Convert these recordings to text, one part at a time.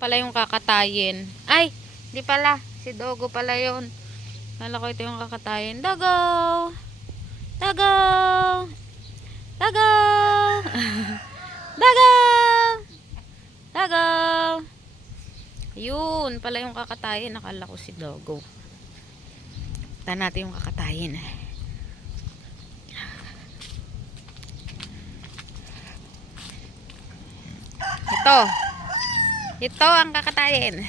pala yung kakatayin. Ay, di pala. Si Dogo pala yun. Kala ko ito yung kakatayin. Dogo! Dogo! Dogo! Dogo! Dogo! Yun, pala yung kakatayin. Nakala ko si Dogo. Tignan natin yung kakatayin. Ito ang kakatayin.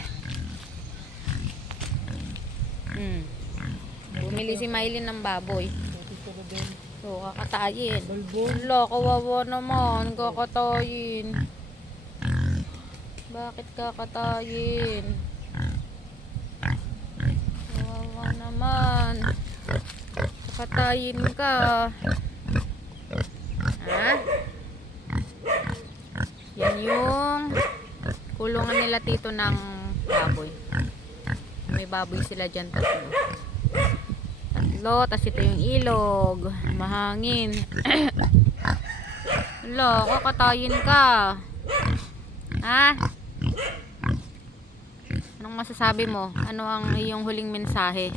Bumili si Mylene ng baboy. So, kakatayin. Wala, kawawa naman. Kakatayin. Bakit kakatayin? Kawawa naman. Kakatayin ka. Ha? Yan yung kulungan nila tito ng baboy. May baboy sila dyan tatlo. Tas ito yung ilog. Mahangin. Wala, kakatayin ka. Ha? Anong masasabi mo? Ano ang iyong huling mensahe?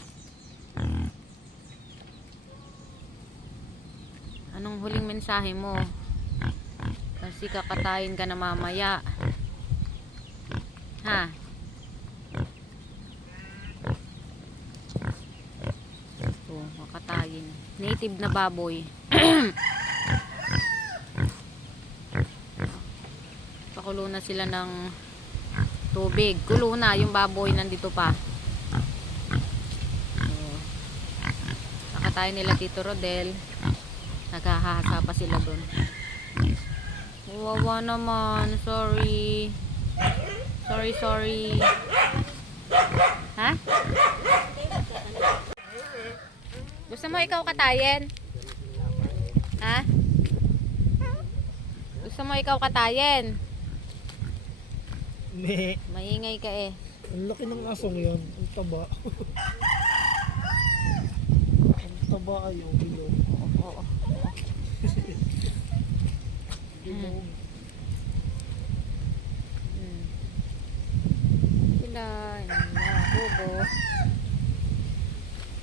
Anong huling mensahe mo? Kasi kakatayin ka na mamaya. Ha? Ito, kakatayin. Native na baboy. Pakulo na sila ng tubig. Kulo na yung baboy, nandito pa. So, kakatayin nila Tito Rodel. Naghahasa pa sila dun. Wawa naman. Sorry. Sorry. Ha? Gusto mo ikaw katayin? Ha? Gusto mo ikaw katayin? Ne. Maingay ka eh. Ang laki ng asong yun. Ang taba. Ang taba ay yung bilog. Oo. Bilog. Sila, nakubo.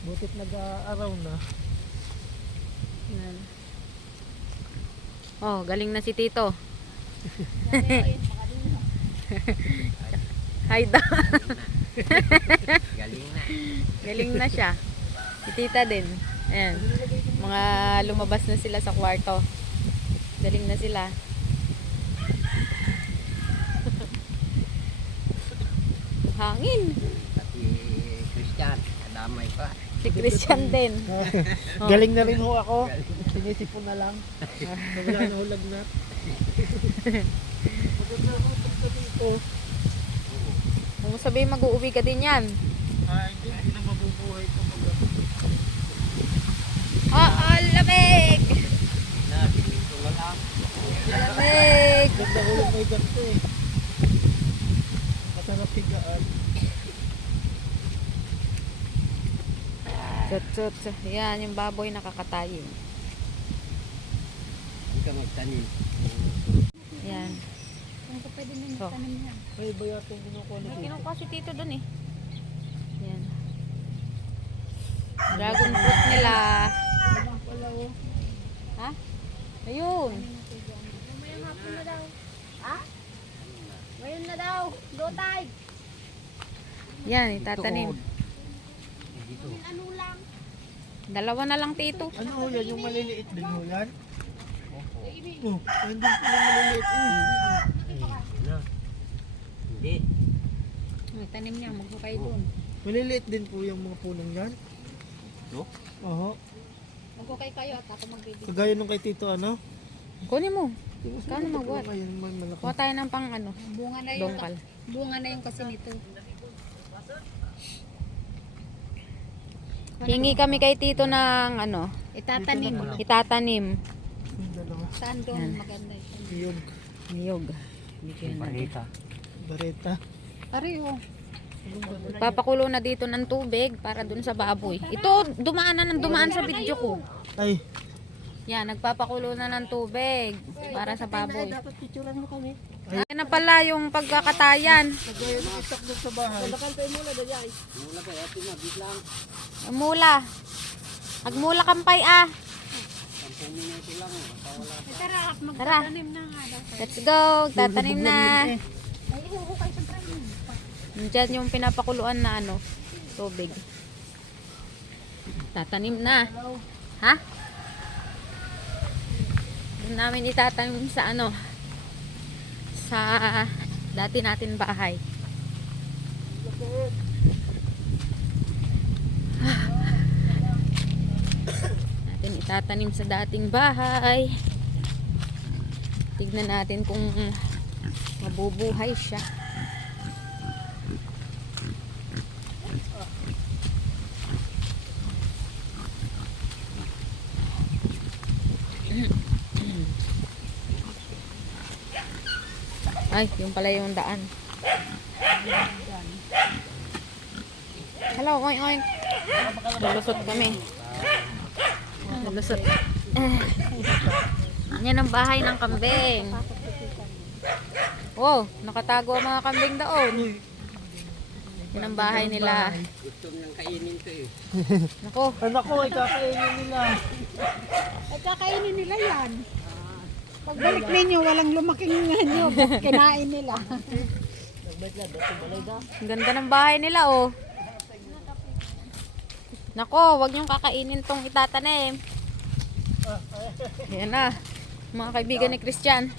Butit nag-aaraw na. Yan. Oh, galing na si Tito. Hi daw. Galing na siya. Si Tita din. Ayan. Mga lumabas na sila sa kwarto. Galing na sila. Hangin. Pati Christian, kadamay pa. Si Christian din. Galing na rin ho ako. Sinisipon na lang. Wala na ho lagnat. Maganda ho pagka dito. Kung sabihin mag-uuwi ka din yan. Hindi na mabubuhay pa Oh, lamig! Na, dito na lang. Lamig! Ganda ho lang may ganito eh. Masarap higaan. Chut. Yan, yung baboy nakakatayin. Hindi ka magtanim. Yan. Kung pwede na So. magtanim yan. May iba yata yung kinukuha na dito. Kinuha si Tito dun eh. Yan. Dragon fruit nila. Wala ho. Ha? Ayun. Mamayang hapon na daw. Ha? Ngayon na daw. Go tide. Yan, itatanim. Dito. Ano lang. Dalawa na lang Tito. Ano ho yan? Yung maliliit din ho yan? Oh, hindi ko yung maliliit. Na. Hindi. Tanim niya. Maghukay doon. Maliliit din po yung mga punong yan. No? Oo. Maghukay kayo at ako magbibigay. Kagaya nung kay Tito ano? Kunin mo. Mas Kano malaki magwat? po kayo, may malaki. Kuha tayo ng pang ano. Bunga na yung Dongkal. bunga na yung kasi nito. Hingi kami kay Tito ng ano. Itatanim mo. Itatanim. Yung dalawa. Saan doon Yan. maganda ito? Yung Niyog. Bigyan na. Parita. bareta. Pareho. Papakulo na dito ng tubig para dun sa baboy. Ito, dumaan na ng dumaan sa video ko. Ay, Yan, nagpapakulo na ng tubig para sa baboy. dapat picturean mo kami. Ayan na pala yung pagkakatayan. Nagwayo ng itak doon sa bahay. Mula kay ate na, biglang. Mula. Agmula kampay ah. 10 minuto lang. Pawala. Tara, Tara. magtatanim na nga daw. Let's go. Tatanim na. Ay, huhukay sa praning. Diyan yung pinapakuluan na ano, tubig. Tatanim na. Ha? Doon namin itatanim sa ano, sa dati natin bahay. Natin itatanim sa dating bahay. Tignan natin kung mabubuhay siya. Ay, yung pala yung daan. Hello, oink oink. Lulusot kami. Lulusot. Yan ang bahay ng kambing. Oh, nakatago ang mga kambing doon. Yan ang bahay nila. Gusto niyang kainin to eh. Nako, Anak ko, ikakainin nila. Ay, kakainin nila yan. Pagbalik ninyo, walang lumaking nyo. Kinain nila. ang ganda ng bahay nila oh. Nako, wag niyong kakainin tong itatanim. Ayan na. Mga kaibigan ni Christian.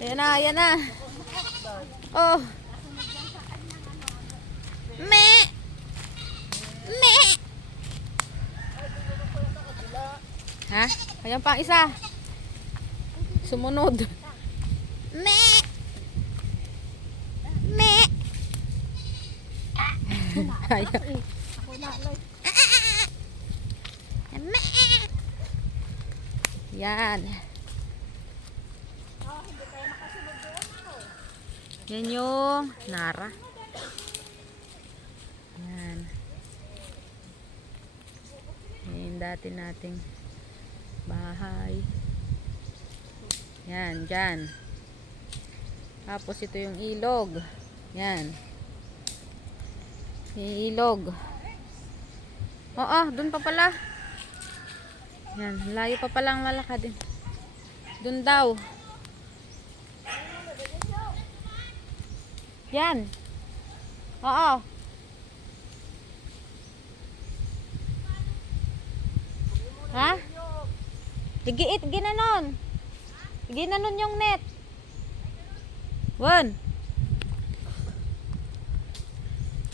Ayan na, ayan na. Oh. Me. Me. Ha? Ayan pa isa. Sumunod. Me. Me. Ayaw. Ako na, Loy. Me. Yan. Yan yung Nara. Yan. Yan yung dati nating bahay. Yan, dyan. Tapos ito yung ilog. Yan. Yung ilog. Oo, dun pa pala. Yan, layo pa palang malakad din. Dun daw. Yan. Oo. Ha? Igiit, ginanon. Ginanon yung net. Wan.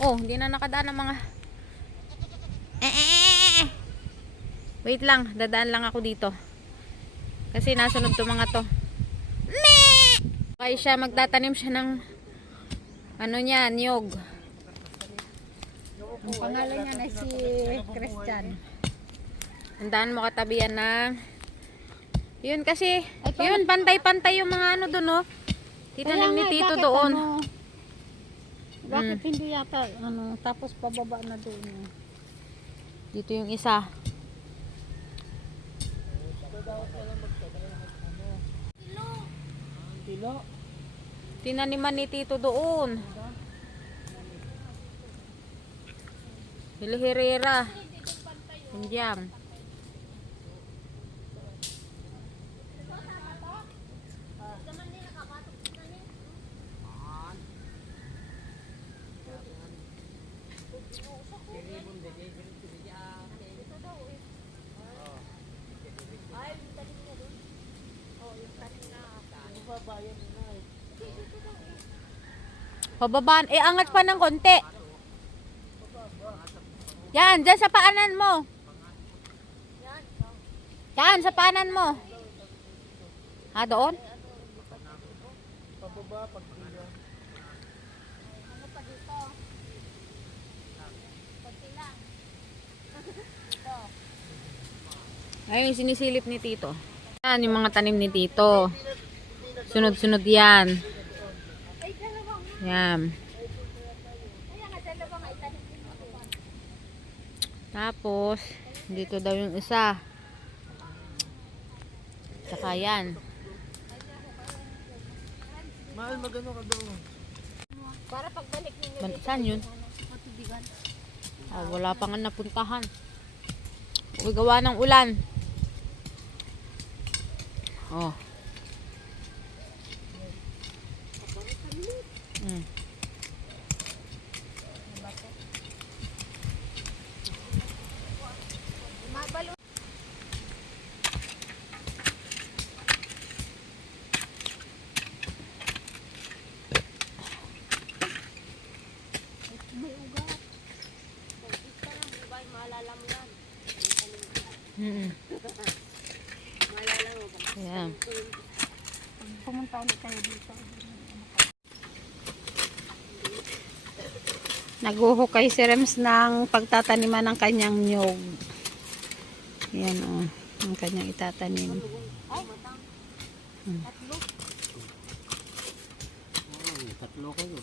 Oh, hindi na nakadaan ang mga wait lang, dadaan lang ako dito. Kasi nasunod to mga to. Kaya siya, magtatanim siya ng ano niya, niyog. Ang pangalan niya na si Christian. Handaan mo katabihan na. Yun kasi, yun, pantay-pantay yung mga ano doon, oh. Titanim ni Tito doon. Bakit hindi yata, tapos pababa na doon. Dito yung isa. Tilo. Tinaniman ni Tito doon. Hilihirera. Indiam. Pababaan. Eh, angat pa ng konti. Yan, dyan sa paanan mo. Yan, sa paanan mo. Ha, doon? Pababa, pagkila. Ayun, sinisilip ni Tito. Yan, yung mga tanim ni Tito. Sunod-sunod yan. Yan. Tapos, dito daw yung isa. Saka yan. Mahal, magano ka doon. Para pagbalik ninyo Saan yun? matubigan. Ah, wala pa nga napuntahan. Uy, gawa ng ulan. Oh. Mm. Mabalo. May ugat. Pagkita lang, di ba? Maalala mo yan. Mm. Maalala mo ba? Ayan. Pumunta ulit tayo dito. Naguhukay si Rems ng pagtataniman ng kanyang nyog. Yan o. Ang kanyang itatanim. Tatlo kayo.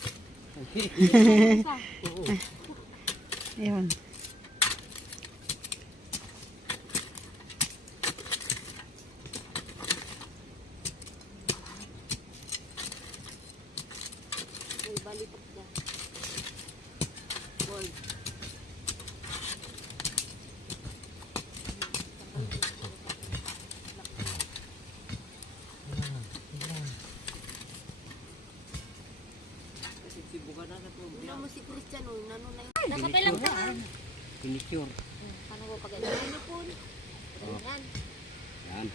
Ayun. Si Cristiano, nano na yun. Nakapilang ka ha? Pinicure. Paano ko pag ano po? Yan. Yan.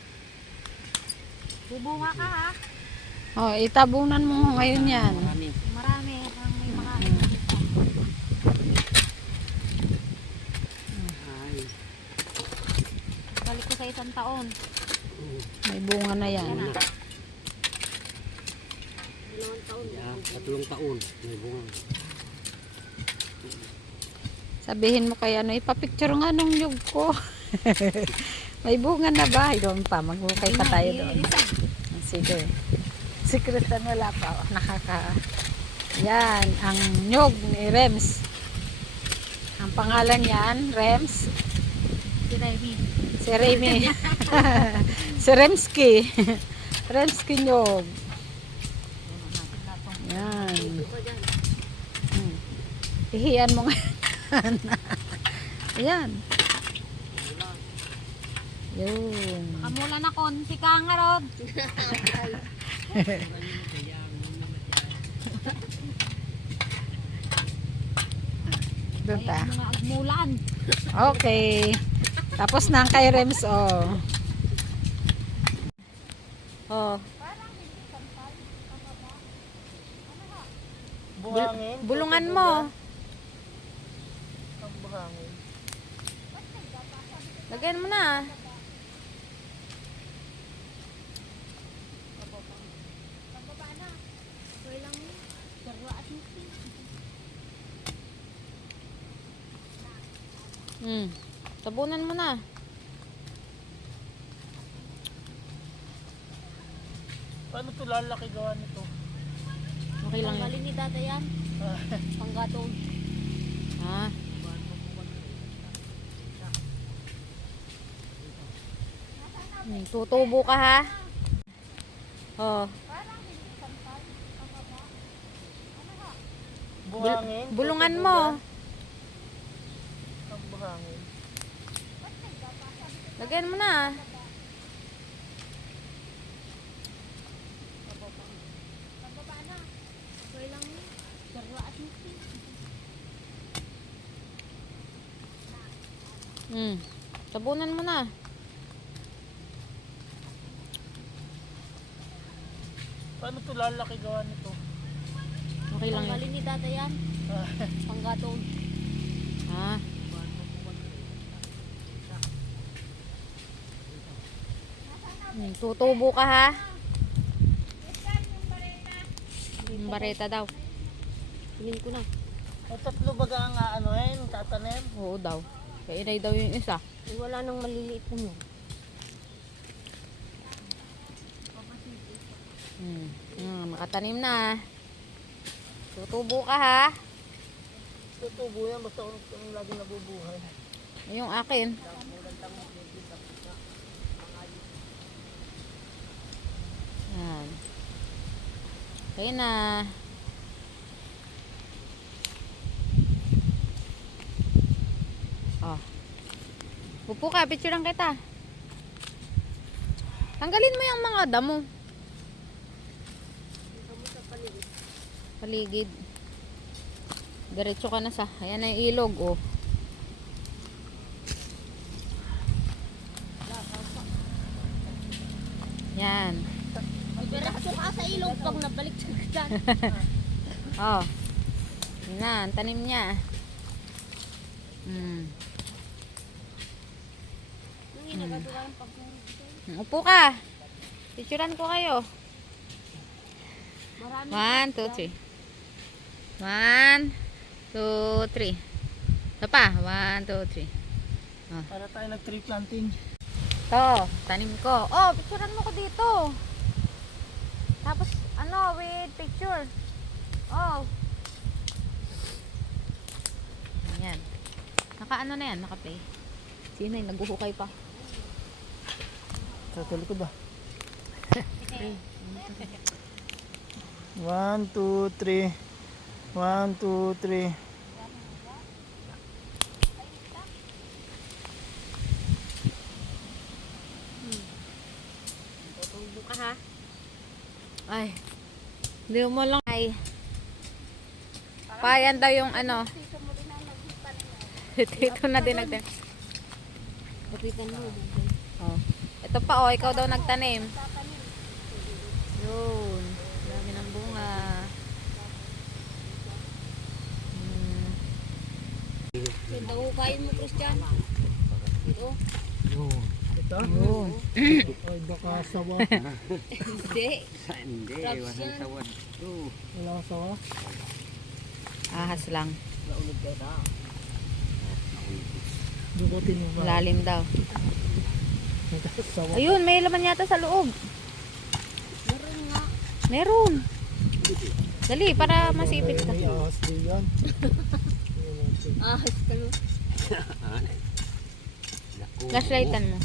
Bubunga ka ha? Oh, itabunan mo ngayon yan. Marami. Marami. May mga Ay. balik ko sa isang taon. May bunga na yan. Dalawang taon. Yan. 3 taon. May bunga. Sabihin mo kay ano, ipapicture nga nung nyug ko. May bunga na ba? Doon pa, maghukay pa tayo doon. Sige. Sikretan wala pa. Nakaka... Yan, ang nyug ni Rems. Ang pangalan yan, Rems. Si Remy. Si Remy. Si Remski. Remski nyug. Yan. Ihiyan mo nga. Ayan. Yun. Kamula na kon si Kangarod. Doon ta. Mga agmulan. Okay. Tapos na ang kay Rems, oh. Oh. Buhangin. Bulungan mo. Ang buhangin. Lagyan mo na. Hmm. Tabunan mo na. Paano ito lalaki gawa nito? Okay lang. Tanggalin ni Dada yan. Panggatong. Ah. Tutubo ka ha. Oh. Buhangin. Bulungan mo. Ang buhangin. Lagyan mo na. Hmm. Tabunan mo na. Paano ito lalaki gawa nito? Okay lang. Tanggalin ni Dada yan. Panggatong. Ah. Tutubo ka ha. Yung bareta daw. Tingin ko na. Ay, 3 baga ang aanohin, tatanim. Oo daw. Kaya inay daw yung isa. Eh, wala nang maliliit na yun. Makatanim na. Tutubo ka ha. Tutubo yan, basta kung lagi nabubuhay. Yung akin. Yan. Kaya na. Oh. Upo ka, picturean kita. Tanggalin mo yung mga damo. Paligid. Diretso ka na sa. Ayan na yung ilog, oh. Yan. Diretso ka sa ilog pag nabalik sa kadan. Oh. Yan na, ang tanim niya. Nung ginagawa yung pag Upo ka. Picturean ko kayo. marami. 1, 2, 3. 1, 2, 3. Isa pa. 1, 2, 3. Para tayo nag-tree planting. Ito, tanim ko. Oh, picturean mo ko dito. Tapos, ano, with picture. Oh. Ayan. Naka-ano na yan, naka-play. Sino yung naghuhukay pa? Sa likod ba? 1, 2, 3. 1, 2, 3. Tutubo ka ha? Ay. Hindi mo lang ay. Payan daw yung ano. Dito na din nagtanim. Kapitan mo. Oh. Ito pa oh, ikaw daw nagtanim. Yun. Dami ng bunga. Yung dahukayin mo, Christian. Ito. Ito? Yun. Ay, baka sawa. Hindi. Hindi, walang sawad. Wala kang sawa? Ahas lang. Naulog kayo na. Dukutin mo ba? Malalim daw. Sawa. Ayun, may laman yata sa loob. Meron nga. Meron. Dali, para masipit ka. May ahas din yan. Ahas ka no. Flashlightan mo.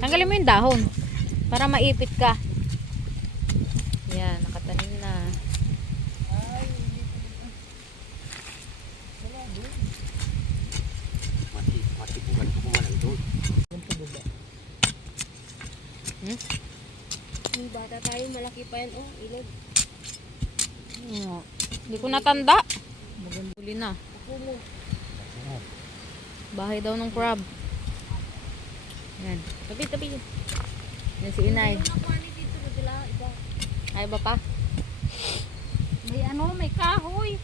Tanggalin mo yung dahon. Para maipit ka. Yan, nakatanim na. Matipugan ko kumalang doon. Yan pa baba. Yung bata tayo, malaki pa yan. Oh, ilog. Hindi ko natanda. Huli na. Ako mo. Bahay daw ng crab. Yan. Tabi, tabi. Yan si inay. Meron na kwali dito. Dila, iba. Ay ba pa? May ano, may kahoy.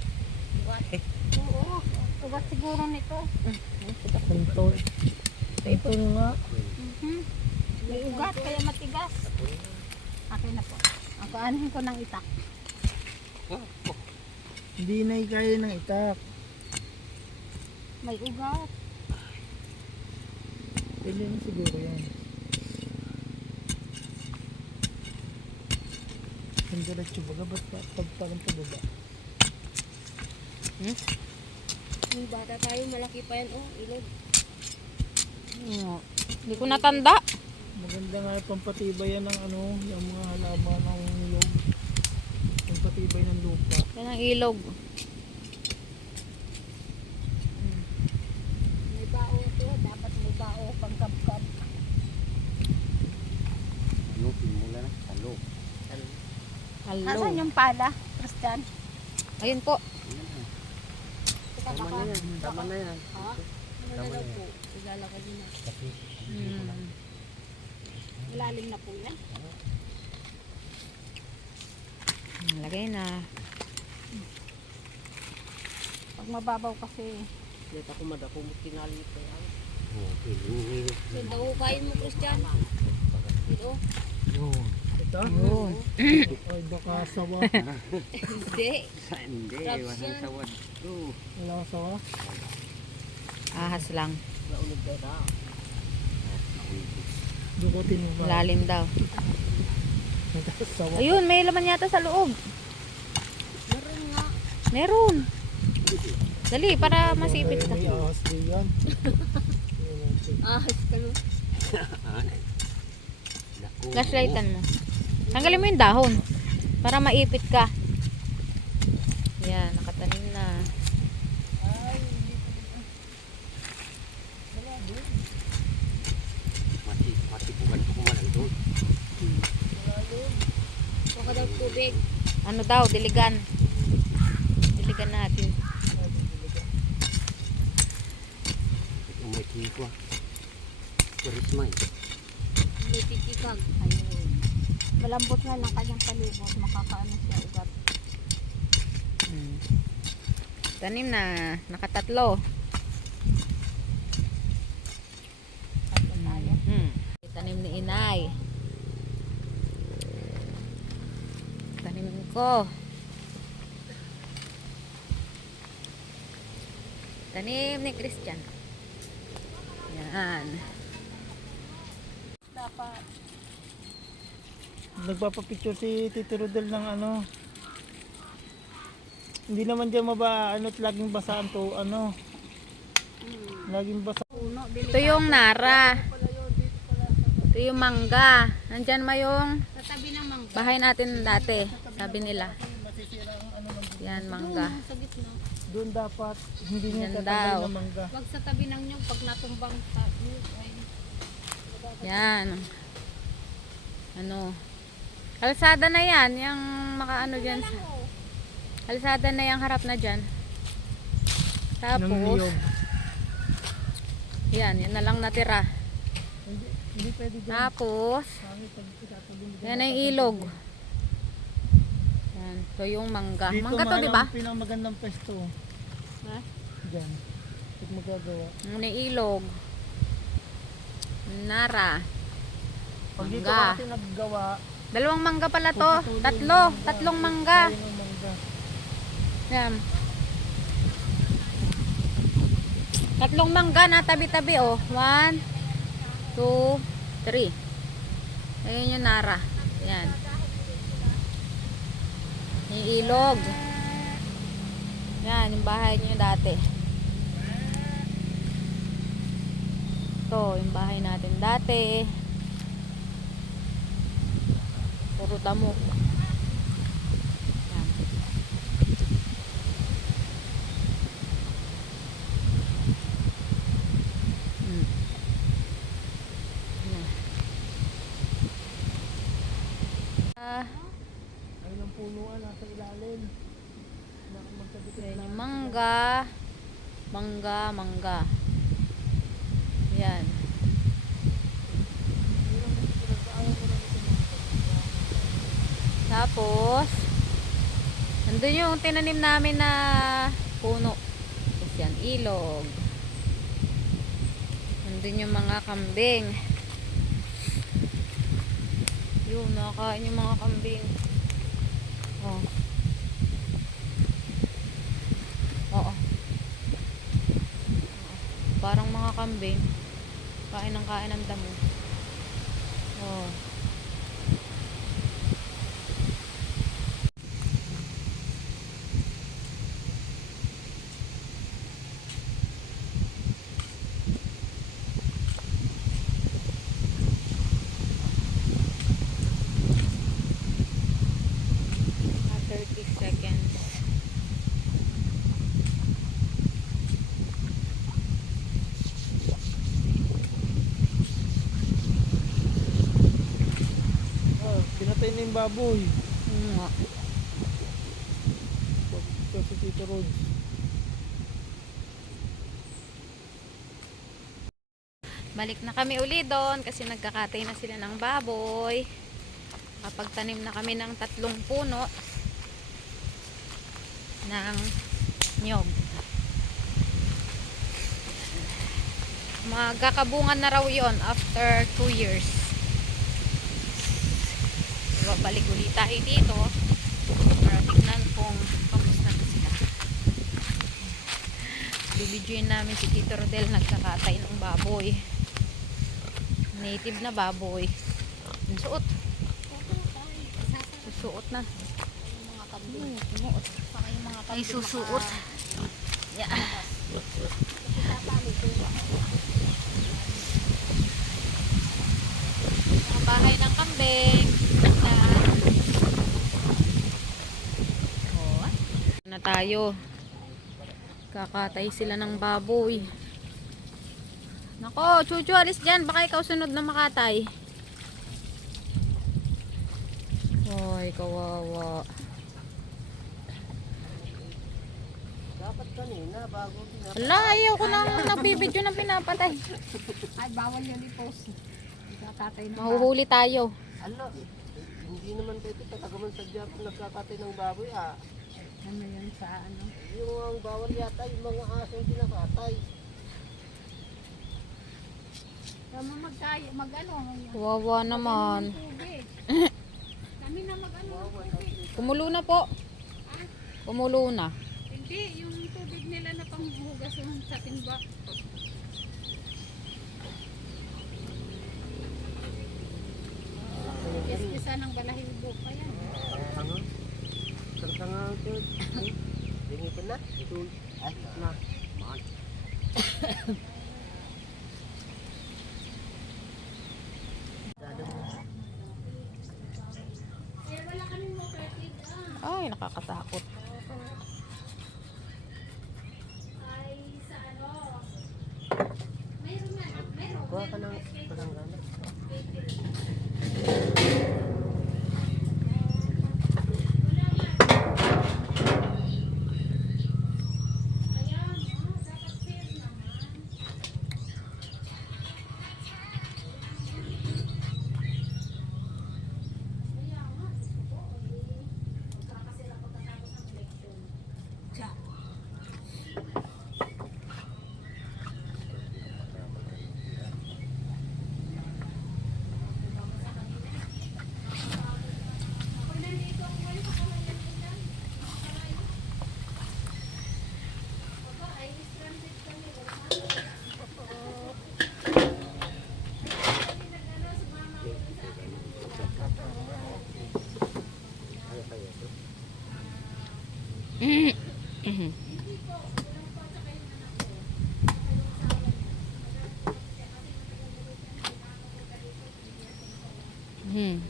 Oo. Ugat siguro nito. Kuntol. Kuntol nga. May ugat, kaya matigas. Akin na po. Ako anin ko ng itak. Hindi na kaya ng itak. May ugat. Pili na siguro yan. Ang diretso baga, ba't pagpalang pababa? Yung bata tayo, malaki pa yan. Oh, ilog. Hindi ko natanda. Maganda nga yung pampatibay yan ng ano, yung mga halaman ng nilog. Pampatibay ng lupa. Yan ang ilog. May bao ito. Dapat may bao pang kabkab. Ano, pinmula na. Talo. Hello. Asan yung pala, Christian? Ayun po. Tama na yan. Tama na yan. Ano na daw po? Ilalakad yun na. Malalim na po yan. Lagay na. Pag mababaw kasi. Dito ako madako mo tinali pa yan. Okay. Yung dahukayin mo, Christian. Ito. Ito? Yun. Ay, baka sawa. Hindi. Hindi, Crabs walang yan. sawad. Wala kang sawa? Ahas lang. Naulog kayo na. Dukutin mo ba? Malalim daw. Sawa. Ayun, may laman yata sa loob. Meron nga. Meron. Dali, para masipit ka. May ahas din yan. Ahas ka no. Flashlightan mo. Tanggalin mo yung dahon. Para maipit ka. daw, diligan. Diligan natin. May kiko. Turismay. May pitikag. Ayun. Malambot nga lang kanyang palibot. Makakaano siya ugat. Tanim na, nakatatlo. Tanim ni inay. Tanim ko. Tanim ni Christian. Yan. Nagpapapicture si Tito Rodel ng ano. Hindi naman dyan ano, laging basaan to, ano. Laging basa. Ito yung nara. Ito yung mangga. Nandyan ma yung Sa tabi ng mangga. bahay natin dati. Sabi nila. Masisira ang ano ng Yan, mangga. Sa gitna. doon dapat hindi niya Yan tatanggal daw. na mangga. Wag sa tabi ng nyug. Pag natumbang tayo. Yan. Ano. Kalsada na yan. Yung makaano dyan. Kalsada na yung harap na dyan. Ng Tapos, niyog. yan. Yan na lang natira. Hindi pwede dyan. Tapos, yan ang ilog. Yan. Ito yung mangga. Dito Mangga to, di ba? ang pinakamagandang pwesto. Ha? Diyan. Ito magagawa. Yan ang ilog. Nara. Pag dito Mangga. kasi naggawa, Dalawang mangga pala to. Tatlo. Tatlong mangga. tayo ng mangga. Yan. Tatlong mangga na tabi-tabi oh. 1, 2, 3. Ayun yung nara. Yan. Yung ilog. Yan, yung bahay niyo dati. Ito, yung bahay natin dati. Puro damo. Yan. Yan. Ayun ang punuan nasa ilalim. Magkabit Yan yung mangga. Mangga. Yan. Tapos, nandun yung tinanim namin na puno. Tapos yan, ilog. Nandun yung mga kambing. Yun, nakakain yung mga kambing. Oh. Oo. Parang mga kambing. Kain ng damo. Oh. pinatay na yung baboy. Nga. Ito si Tito Rod. Balik na kami uli doon kasi nagkakatay na sila ng baboy. Kapagtanim na kami ng 3 puno ng nyog. Magkakabungan na raw yon after 2 years. Babalik ulit tayo dito para tignan kung kamusta na sila. Bibidyoin namin si Tito Rodel nagkakatay ng baboy. Native na baboy. Ang suot. Susuot na. Sumuot. Ay susuot. Yeah. Ang bahay ng kambing. Oh, na tayo. Kakatay sila ng baboy. Nako, Chuchu, alis dyan. Baka ikaw sunod na makatay. Hoy, kawawa. dapat kanina bago pinapatay. Wala, ayaw ko nang nagbibidyo ng pinapatay. Ay, bawal yan i-post. Nagkakatay na. Mahuhuli tayo. Ala, hindi naman pwede talaga man sadya kung nagkakatay ng baboy ah. Ano yan sa ano? Yung ang bawal yata yung mga aso yung kinakatay. Kama mag-ano. Wawa naman. Tubig. Kami na mag-ano. Kumulo na po. Kumulo na. Hindi, yung tubig nila na panghugas yung sa timba. Kesa ng balahibo pa yan. Ano? Sanga ito. Dinitin na. Ito. Ay, na. Man. Ay, nakakatakot. Kuha ka ng palanggana. Hmm.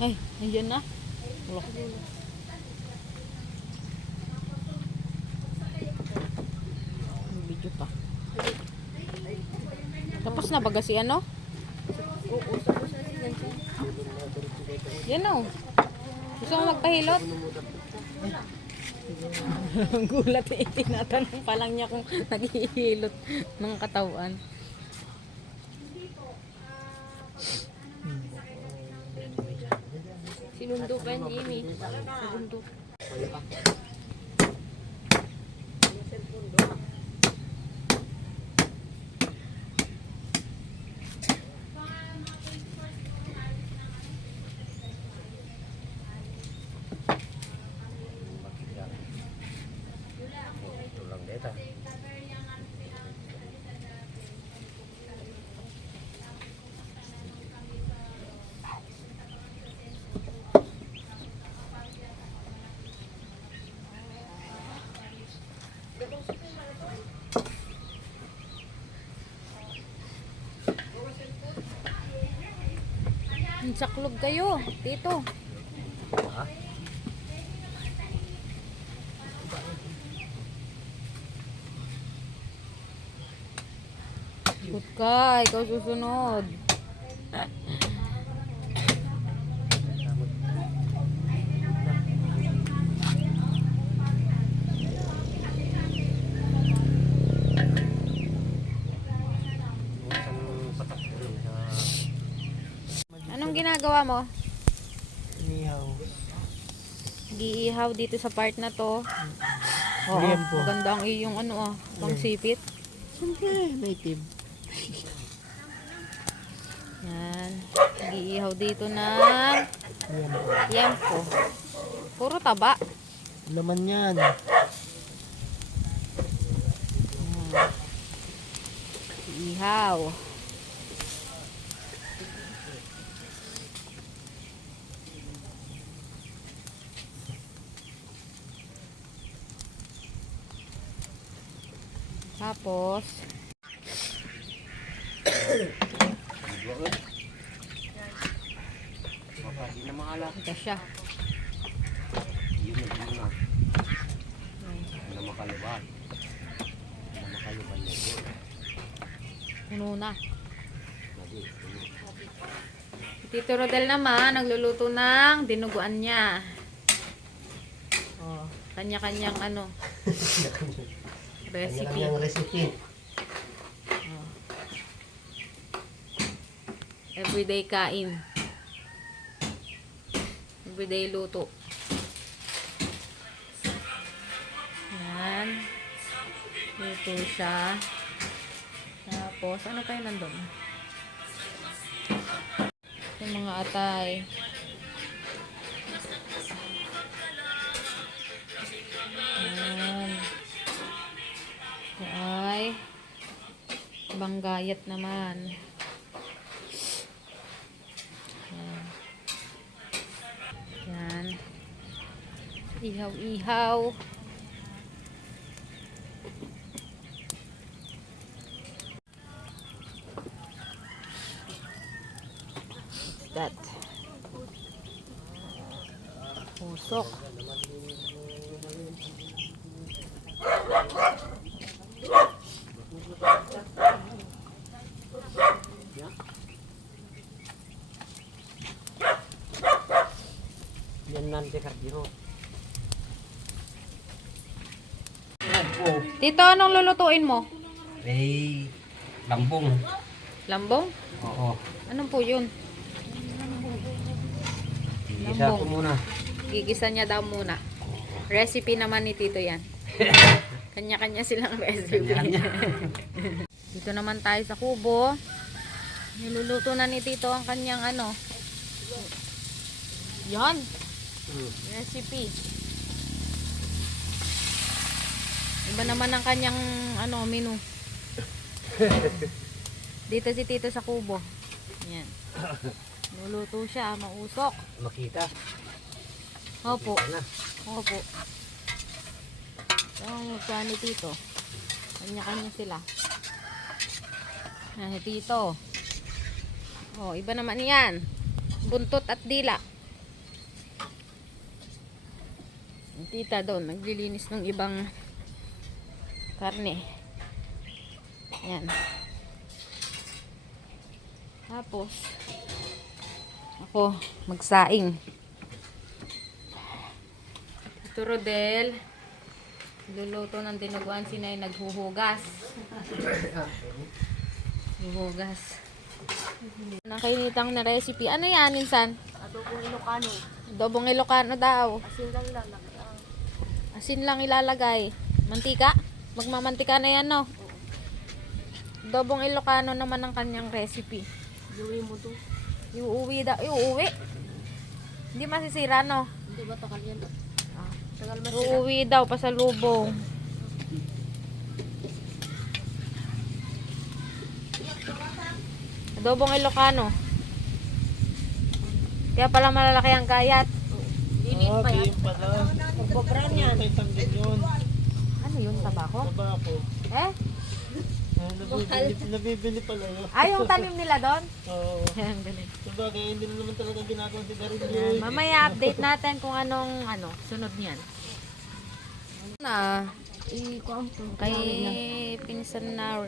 Ay, nandiyan na. Wala. May video pa. Tapos na baga si ano? Yan o. Gusto mo magpahilot? Ang gulat eh. Tinatanong pa lang niya kung naghihilot ng katawan. Sinundo pa ni Amy. Sinundo. Tulang deta. Saklog kayo, dito. Ha? Ikot ka, ikaw susunod. Isang patak rin sa Anong ginagawa mo? Inihaw. Giihaw dito sa part na to. Oo, Ayan po. maganda ang iyong ano pang sipit. Siyempre, native. Yan. Giihaw dito ng Ayan po. yempo. Puro taba. Laman yan. Ihaw. Tapos, hindi na makalaki. ito siya. Yun na. Puno na. Tito Rodel naman, nagluluto ng dinuguan niya. Oh, kanya-kanyang ano. Recipe. Kanya-kanyang recipe. Oh. Everyday kain. Everyday luto. Yan. Luto siya. Tapos, ano kayo nandun? Yung mga atay. Yan. Ito ay banggayat naman. Yan. Yan. Ihaw-ihaw. That. Pusok. Yan nanti kardiro. Tito, anong lulutuin mo? Lambong. Lambong? Oo. Anong po yun? Isa ko muna. Gigisa niya daw muna. Recipe naman ni Tito yan. Kanya-kanya silang recipe. Dito naman tayo sa kubo. Niluluto na ni Tito ang kanyang ano. Yan. Recipe. Iba naman ang kanyang ano menu. Dito si Tito sa kubo. Yan. Luluto siya, mausok. Makita. Opo. Na. Opo. Ang mukha ni Tito. Kanya-kanya sila. Yan si Tito. Oh, iba naman yan. Buntot at dila. Ang tita doon, naglilinis ng ibang karne. Yan. Tapos, ako magsaing. Ito Rodel, luluto ng dinuguan, sinay naghuhugas. Huhugas. Nakainitang na recipe. Ano yan, Insan? Adobong Ilocano. Adobong Ilocano daw. Asin lang lang. Asin lang ilalagay. Mantika? Magmamantika na yan, no? Adobong Ilocano naman ang kanyang recipe. Gawin mo to. Iuuwi daw. Iuuwi? Hindi masisira, no? Hindi ba takal yan? Tagal ba sila? Uuwi daw, pasalubong. Adobong Ilocano. Kaya pala malalaki ang kayat. Init pa yan. Game pala. Magbabran yan. Tay tanggin yun. Ano yun, tabako? Tabako. Eh? Nabibili pala yun. Ay, yung tanim nila doon? Oo. Ang galing. Sabagay, hindi na naman talaga ginagawa si Daryl Ayan, yun. mamaya update natin kung anong sunod niyan. Na, kay pinsan na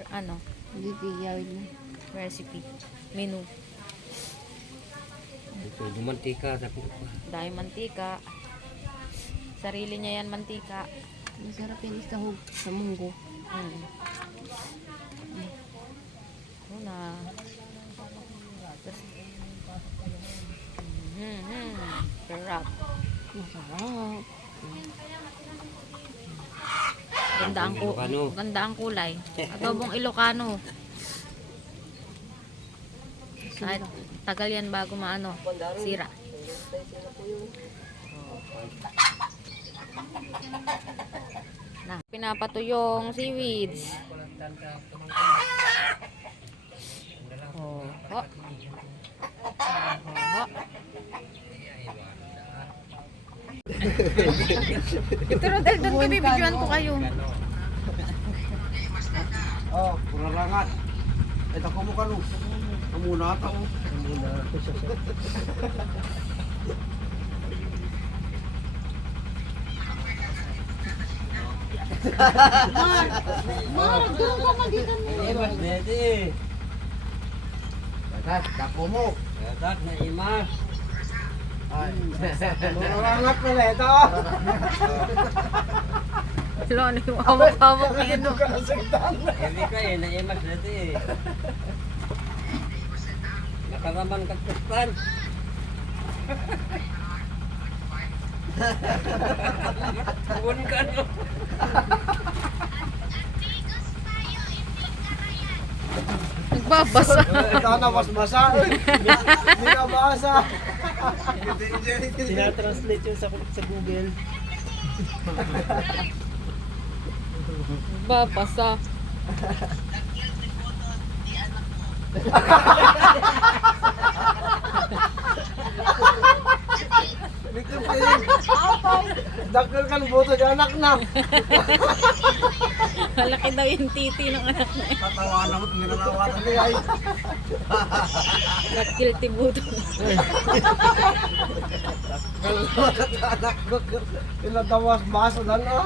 Bibigyan na. recipe, menu. Ito, mantika sa kupa. Dahil mantika. Sarili niya yan mantika. Masarap yan isahog sa munggo. Una. Sarap. Masarap. Ganda ang kulay. Adobong Ilocano. Kahit tagal yan bago sira. Na, pinapatuyong seaweeds. Oh, ho. Ho. Ito Rodel, doon ko bibidyoan ko kayo. Oh, purarangat. Ito ko mo kanu. Amuna ata mo. Amuna. Mar, doon ka magitan mo. Mas dede. Dagat, dako mo. Dagat na imas. Ay. Murarangat pala ito. Wala na yung hawak-hawak yan, no? Hindi ka na imas dito eh. Nakaraman kagputan. Buwan ka no. Nagbabasa. Ito na mas basa. Hindi na basa. Tinatranslate yun sa Google. Nagbabasa. Dito pa yun. Dakil kan boto di anak na. Malaki daw yung titi ng anak na yun. Tatawanan mo, tinanawatan niya ay. Not guilty buto. Anak ko. Tinatawas baso na no.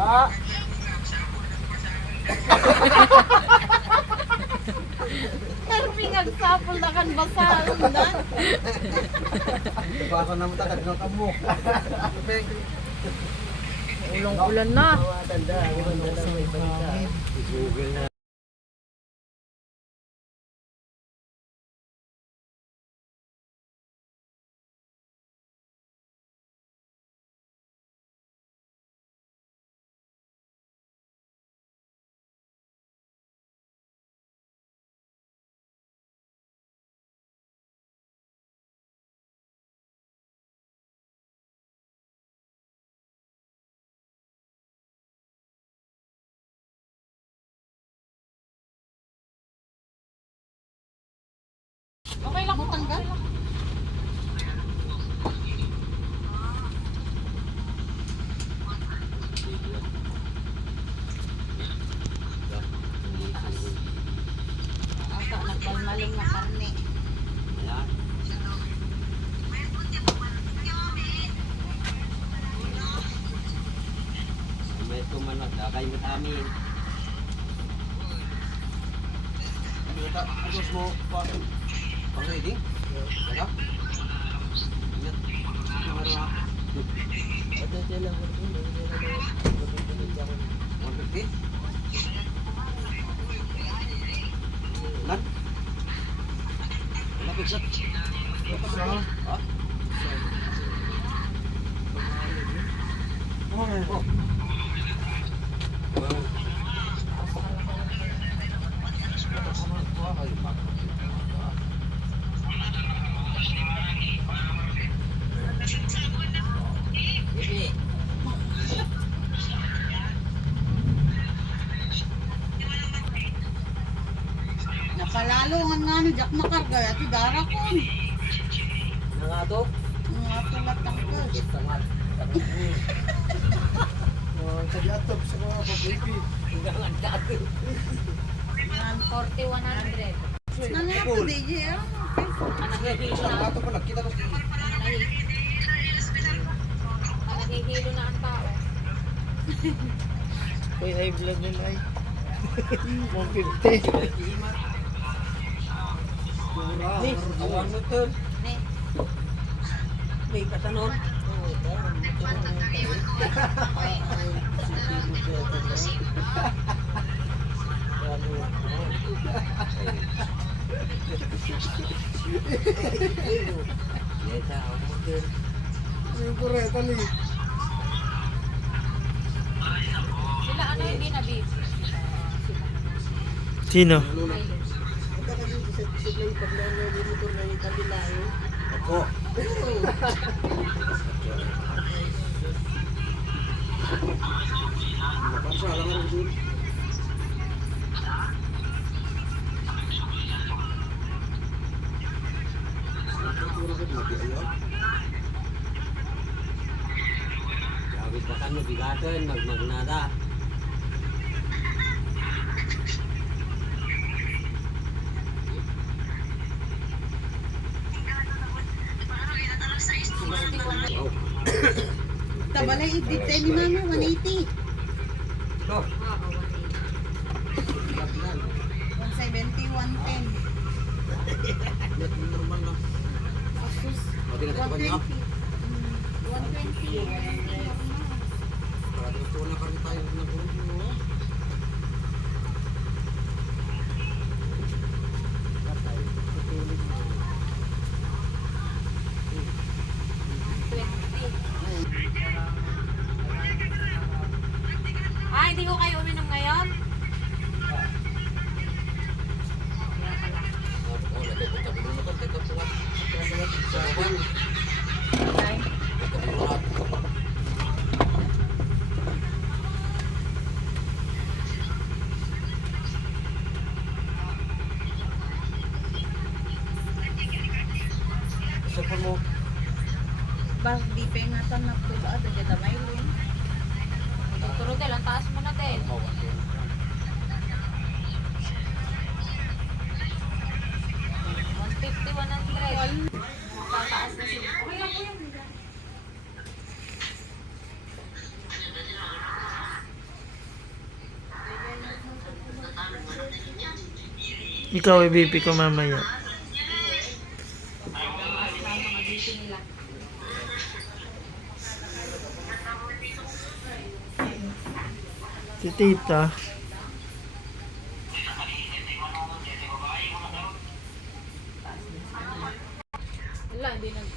Ah. Pinagsapol na kan basahan na. Baso na mo tagad ng kamo. Ulang-ulan na. Okay lang kung tanggal. Ata, nagbalmaling na karne. Ayan. May tumanag, dakay mo amin. Agos mo pa. Ready? Teka. Ingat. Ano na? 150? Lan? Wala pigsat. Ha? Oh. Napalalo nga ni Jack makarga at idara ko. Nga to? Nga tulat tangkal. Tangat. Tadi atop sa mga pabripi. Tangat dati. 140-100. Nangyay ko DJ ah. Ato pa nakita ko si Nahihilo na ang tao. Uy, high blood nun ay. 150. Ni, awan mo to. Ne. May katanon. Desa, awan mo to. yung kureta ni. Sila ano hindi na beef? Sino? Ako. Masa lang ang dun. Gawin pa kan mo bigaton, magmagnada. balay edit ni mama 180. Ito. 170, 110. Normal lang. Pwede na tayo kanya. 120. Para dito na kami tayo na po. Ah, hindi ko kayo uminom ngayon? Sa mo. Bas di pengatan na tulo ada jada mailin. Tuturo din, ang taas mo na din. 150, 100. Tataas na sila. Okay lang po yan. Ikaw ay BP ko mamaya. Si tita. Wala, hindi nag...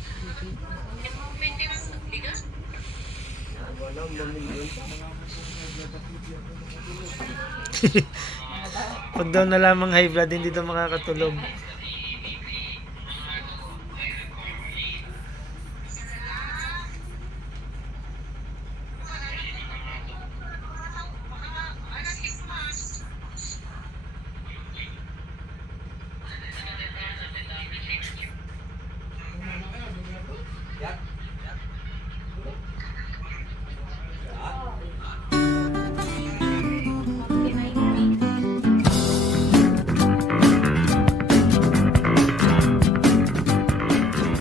Pag daw na lamang high blood, hindi daw makakatulog.